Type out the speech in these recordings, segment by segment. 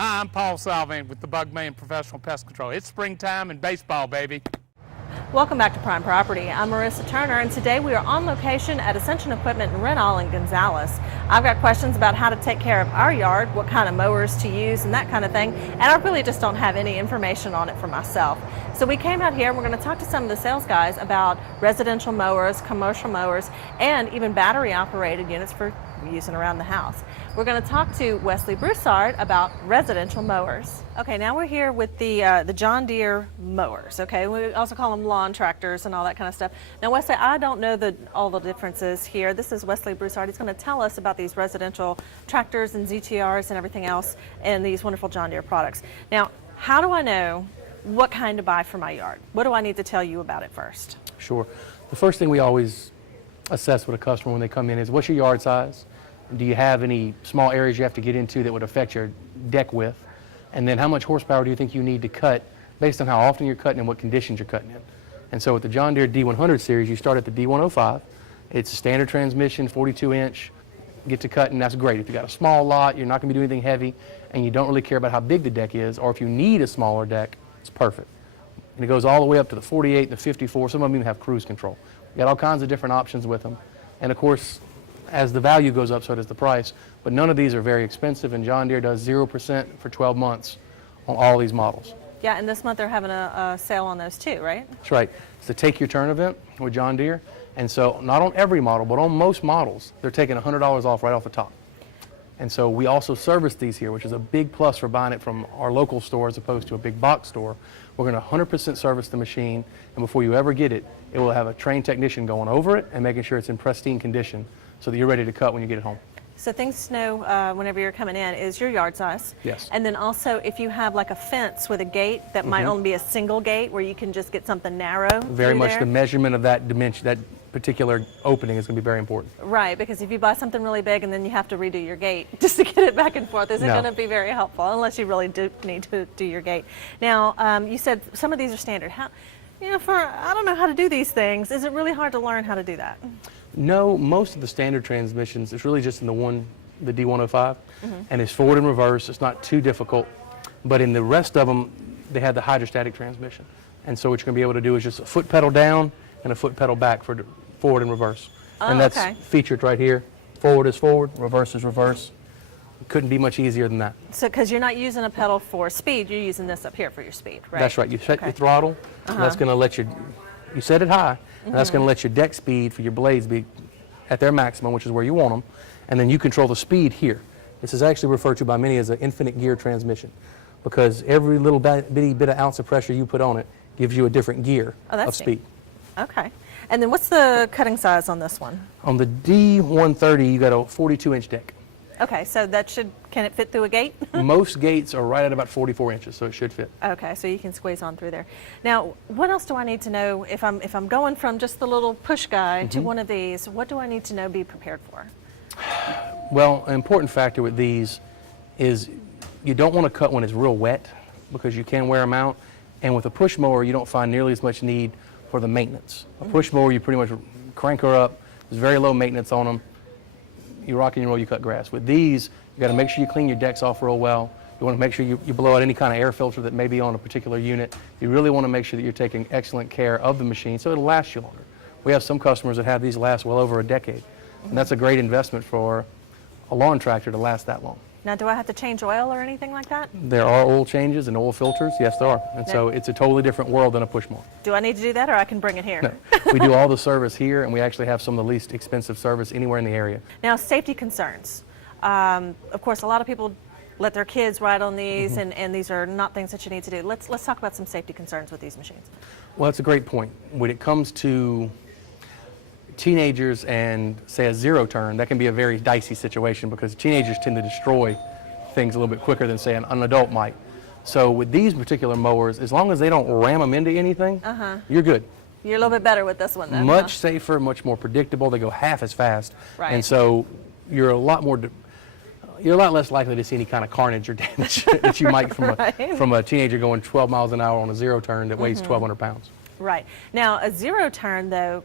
Hi, I'm Paul Salvin with the Bug Man Professional Pest Control. It's springtime and baseball, baby. Welcome back to Prime Property. I'm Marissa Turner, and today we are on location at Ascension Equipment and Rental in Gonzales. I've got questions about how to take care of our yard, what kind of mowers to use, and that kind of thing, and I really just don't have any information on it for myself. So we came out here and we're going to talk to some of the sales guys about residential mowers, commercial mowers, and even battery-operated units for using around the house. We're going to talk to Wesley Broussard about residential mowers. Okay, now we're here with the John Deere mowers. Okay, we also call them lawn tractors and all that kind of stuff. Now, Wesley, I don't know all the differences here. This is Wesley Broussard. He's going to tell us about these residential tractors and ZTRs and everything else and these wonderful John Deere products. Now, how do I know what kind to buy for my yard? What do I need to tell you about it first? Sure. The first thing we always assess with a customer when they come in is, what's your yard size? Do you have any small areas you have to get into that would affect your deck width? And then how much horsepower do you think you need to cut based on how often you're cutting and what conditions you're cutting in? And so with the John Deere D100 series, you start at the D105. It's a standard transmission, 42-inch, get to cutting, that's great. If you got a small lot, you're not going to be doing anything heavy, and you don't really care about how big the deck is, or if you need a smaller deck, it's perfect. And it goes all the way up to the 48 and the 54. Some of them even have cruise control. You got all kinds of different options with them. And of course, as the value goes up, so does the price. But none of these are very expensive, and John Deere does 0% for 12 months on all these models. Yeah, and this month they're having a sale on those too, right? That's right. It's the Take Your Turn event with John Deere. And so not on every model, but on most models, they're taking $100 off right off the top. And so we also service these here, which is a big plus for buying it from our local store as opposed to a big box store. We're going to 100% service the machine, and before you ever get it, it will have a trained technician going over it and making sure it's in pristine condition so that you're ready to cut when you get it home. So things to know whenever you're coming in is your yard size. Yes. And then also if you have like a fence with a gate that might only be a single gate where you can just get something narrow. Very much there. the measurement of that dimension, that particular opening is going to be very important. Right, because if you buy something really big and then you have to redo your gate just to get it back and forth, isn't going to be very helpful unless you really do need to do your gate. Now, you said some of these are standard. How, I don't know how to do these things. Is it really hard to learn how to do that? No, most of the standard transmissions, it's really just in the D105, and it's forward and reverse. It's not too difficult, but in the rest of them, they have the hydrostatic transmission. And so what you're going to be able to do is just a foot pedal down and a foot pedal back for forward and reverse. And that's featured right here. Forward is forward, reverse is reverse. Couldn't be much easier than that. So, because you're not using a pedal for speed, you're using this up here for your speed, right? That's right. You set your throttle, and that's going to let you set it high, and that's going to let your deck speed for your blades be at their maximum, which is where you want them, and then you control the speed here. This is actually referred to by many as an infinite gear transmission, because every little bitty bit of ounce of pressure you put on it gives you a different gear of speed. Okay. And then what's the cutting size on this one? On the D130, you got a 42-inch deck. Okay, so can it fit through a gate? Most gates are right at about 44 inches, so it should fit. Okay, so you can squeeze on through there. Now, what else do I need to know if I'm going from just the little push guy to one of these? What do I need to know, be prepared for? Well, an important factor with these is you don't want to cut when it's real wet because you can wear them out. And with a push mower, you don't find nearly as much need for the maintenance. A push mower, you pretty much crank her up. There's very low maintenance on them. You rock and you roll, you cut grass. With these, you got to make sure you clean your decks off real well. You want to make sure you blow out any kind of air filter that may be on a particular unit. You really want to make sure that you're taking excellent care of the machine so it'll last you longer. We have some customers that have these last well over a decade, and that's a great investment for a lawn tractor to last that long. Now, do I have to change oil or anything like that? There are oil changes and oil filters. Yes, there are. And so it's a totally different world than a push mower. Do I need to do that, or I can bring it here? No. We do all the service here, and we actually have some of the least expensive service anywhere in the area. Now, safety concerns. Of course, a lot of people let their kids ride on these, and these are not things that you need to do. Let's talk about some safety concerns with these machines. Well, that's a great point. When it comes to teenagers and, say, a zero turn, that can be a very dicey situation because teenagers tend to destroy things a little bit quicker than, say, an adult might. So with these particular mowers, as long as they don't ram them into anything, you're good. You're a little bit better with this one then. Much safer, much more predictable. They go half as fast. Right. And so you're a lot less likely to see any kind of carnage or damage that you might from a teenager going 12 miles an hour on a zero turn that weighs 1,200 pounds. Right. Now, a zero turn, though,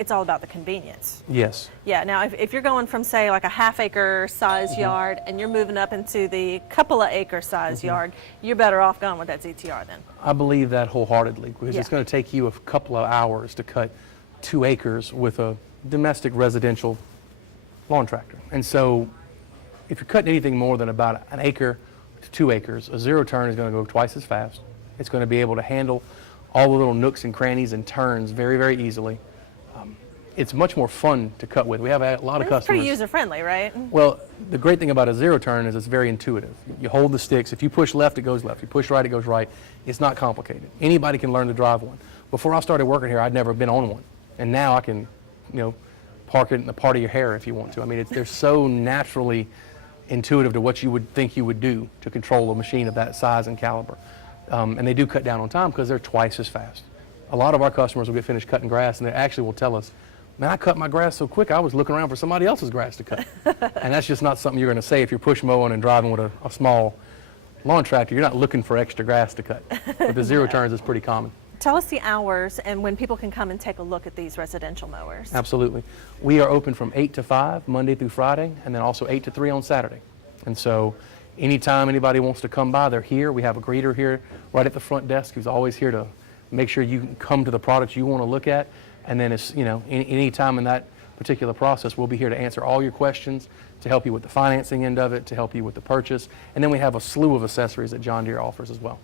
it's all about the convenience. Yes. Yeah, now if you're going from, say, like a half-acre size yard and you're moving up into the couple of acre size yard, you're better off going with that ZTR then. I believe that wholeheartedly, because Yeah. it's going to take you a couple of hours to cut 2 acres with a domestic residential lawn tractor. And so if you're cutting anything more than about an acre to 2 acres, a zero turn is going to go twice as fast. It's going to be able to handle all the little nooks and crannies and turns very, very easily. It's much more fun to cut with. We have a lot of It's customers. pretty user-friendly, right? Well, the great thing about a zero turn is it's very intuitive. You hold the sticks. If you push left, it goes left. You push right, it goes right. It's not complicated. Anybody can learn to drive one. Before I started working here, I'd never been on one. And now I can, park it in the part of your hair if you want to. I mean, they're so naturally intuitive to what you would think you would do to control a machine of that size and caliber. And they do cut down on time because they're twice as fast. A lot of our customers will get finished cutting grass and they actually will tell us, man, I cut my grass so quick, I was looking around for somebody else's grass to cut. And that's just not something you're going to say if you're push mowing and driving with a small lawn tractor. You're not looking for extra grass to cut. But the zero turns is pretty common. Tell us the hours and when people can come and take a look at these residential mowers. Absolutely. We are open from 8 to 5, Monday through Friday, and then also 8 to 3 on Saturday. And so anytime anybody wants to come by, they're here. We have a greeter here right at the front desk who's always here to make sure you can come to the products you want to look at. And then it's, any time in that particular process, we'll be here to answer all your questions, to help you with the financing end of it, to help you with the purchase. And then we have a slew of accessories that John Deere offers as well.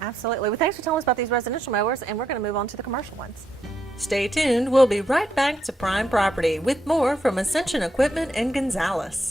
Absolutely. Well, thanks for telling us about these residential mowers, and we're going to move on to the commercial ones. Stay tuned. We'll be right back to Prime Property with more from Ascension Equipment in Gonzales.